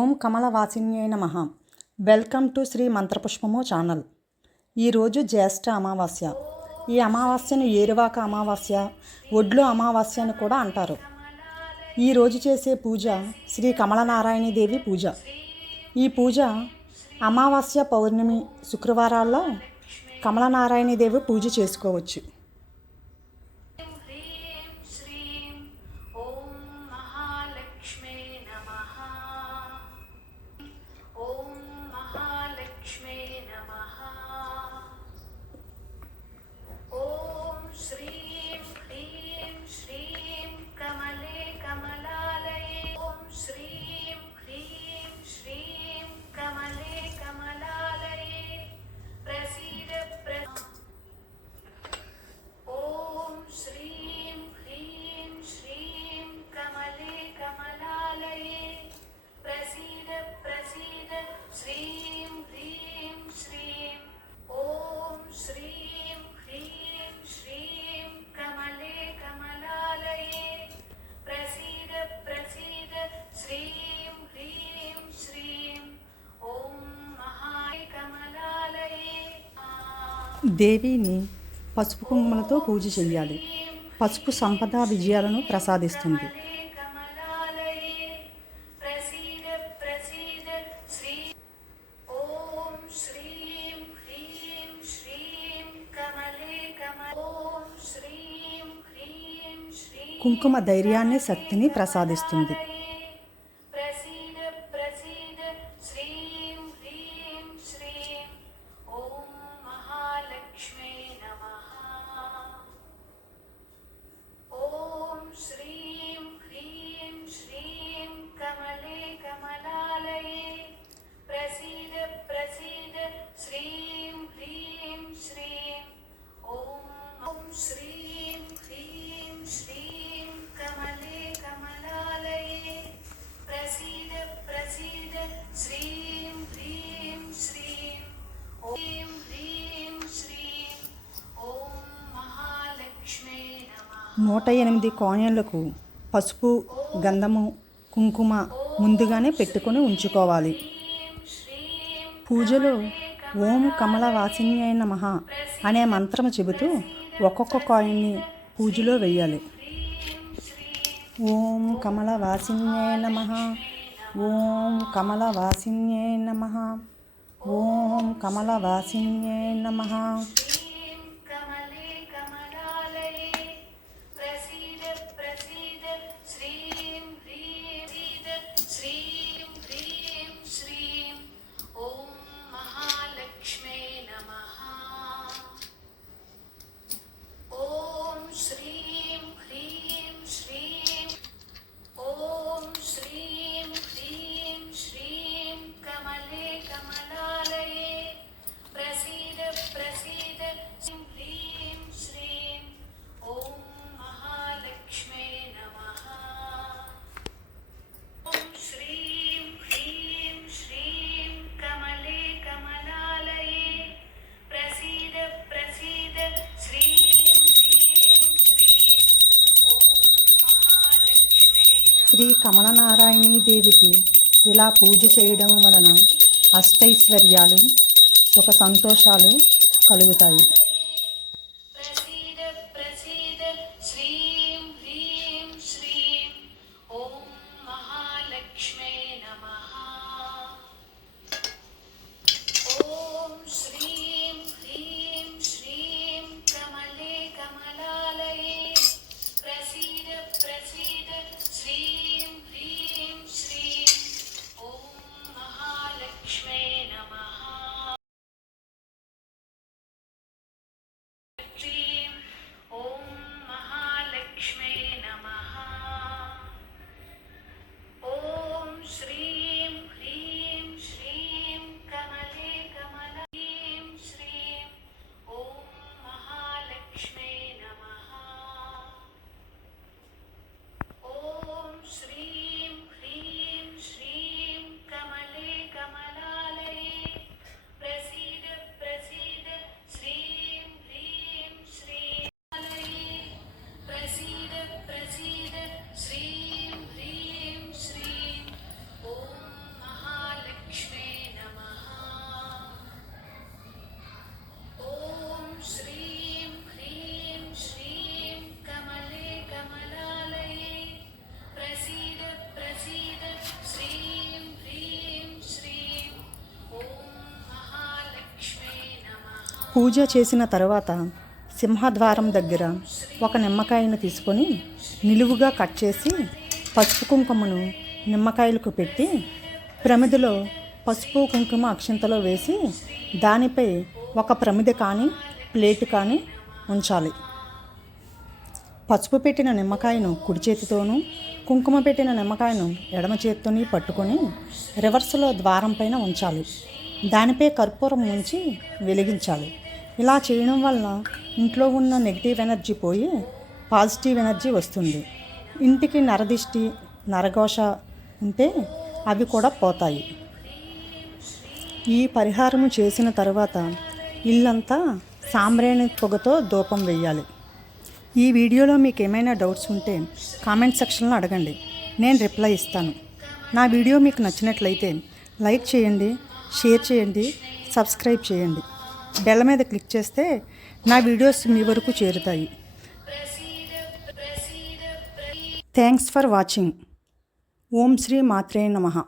ఓం కమలవాసిన్యై నమః. Welcome to Shri Mantrapushpamu channel. ఈరోజు జ్యేష్ఠ అమావాస్య. ఈ అమావాస్యను ఏరువాక అమావాస్య, ఒడ్లు అమావాస్య అని కూడా అంటారు. ఈరోజు చేసే పూజ శ్రీ కమలనారాయణీదేవి పూజ. ఈ పూజ అమావాస్య, పౌర్ణమి, శుక్రవారాల్లో కమలనారాయణీదేవి పూజ చేసుకోవచ్చు. దేవిని పసుపు కుంకుమలతో పూజ చేయాలి. పసుపు సంపద విజయాలను ప్రసాదిస్తుంది. కుంకుమ ధైర్యాన్ని, శక్తిని ప్రసాదిస్తుంది. నూట 8 కాయిన్లకు పసుపు, గంధము, కుంకుమ ముందుగానే పెట్టుకొని ఉంచుకోవాలి. పూజలో ఓం కమలవాసిన్యై నమః అనే మంత్రం చెబుతూ ఒక్కొక్క కాయిన్ని పూజలో వేయాలి. ఓం కమలవాసిన్యై నమః, ఓం కమలవాసిన్యై నమః, ఓం కమలవాసిన్యై నమః. శ్రీ కమలనారాయణీదేవికి ఇలా పూజ చేయడం వలన అష్టైశ్వర్యాలు, సుఖ సంతోషాలు కలుగుతాయి. పూజ చేసిన తర్వాత సింహద్వారం దగ్గర ఒక నిమ్మకాయను తీసుకొని నిలువుగా కట్ చేసి పసుపు కుంకుమను నిమ్మకాయలకు పెట్టి ప్రమిదలో పసుపు కుంకుమ అక్షింతలో వేసి దానిపై ఒక ప్రమిద కానీ ప్లేటు కానీ ఉంచాలి. పసుపు పెట్టిన నిమ్మకాయను కుడి చేతితోనూ కుంకుమ పెట్టిన నిమ్మకాయను ఎడమ చేతితోని పట్టుకొని రివర్స్లో ద్వారం పైన ఉంచాలి. దానిపై కర్పూరం ఉంచి వెలిగించాలి. ఇలా చేయడం వల్ల ఇంట్లో ఉన్న నెగిటివ్ ఎనర్జీ పోయి పాజిటివ్ ఎనర్జీ వస్తుంది. ఇంటికి నరదిష్టి నరఘోష ఉంటే అవి కూడా పోతాయి. ఈ పరిహారము చేసిన తర్వాత ఇల్లంతా సాంబ్రాణి పొగతో ధూపం వేయాలి. ఈ వీడియోలో మీకు ఏమైనా డౌట్స్ ఉంటే కామెంట్ సెక్షన్లో అడగండి, నేను రిప్లై ఇస్తాను. నా వీడియో మీకు నచ్చినట్లయితే లైక్ చేయండి, షేర్ చేయండి, సబ్స్క్రైబ్ చేయండి. బెల్ మీద క్లిక్ చేస్తే నా వీడియోస్ మీ వరకు చేరుతాయి. Thanks for watching. ఓం శ్రీ మాత్రే నమః.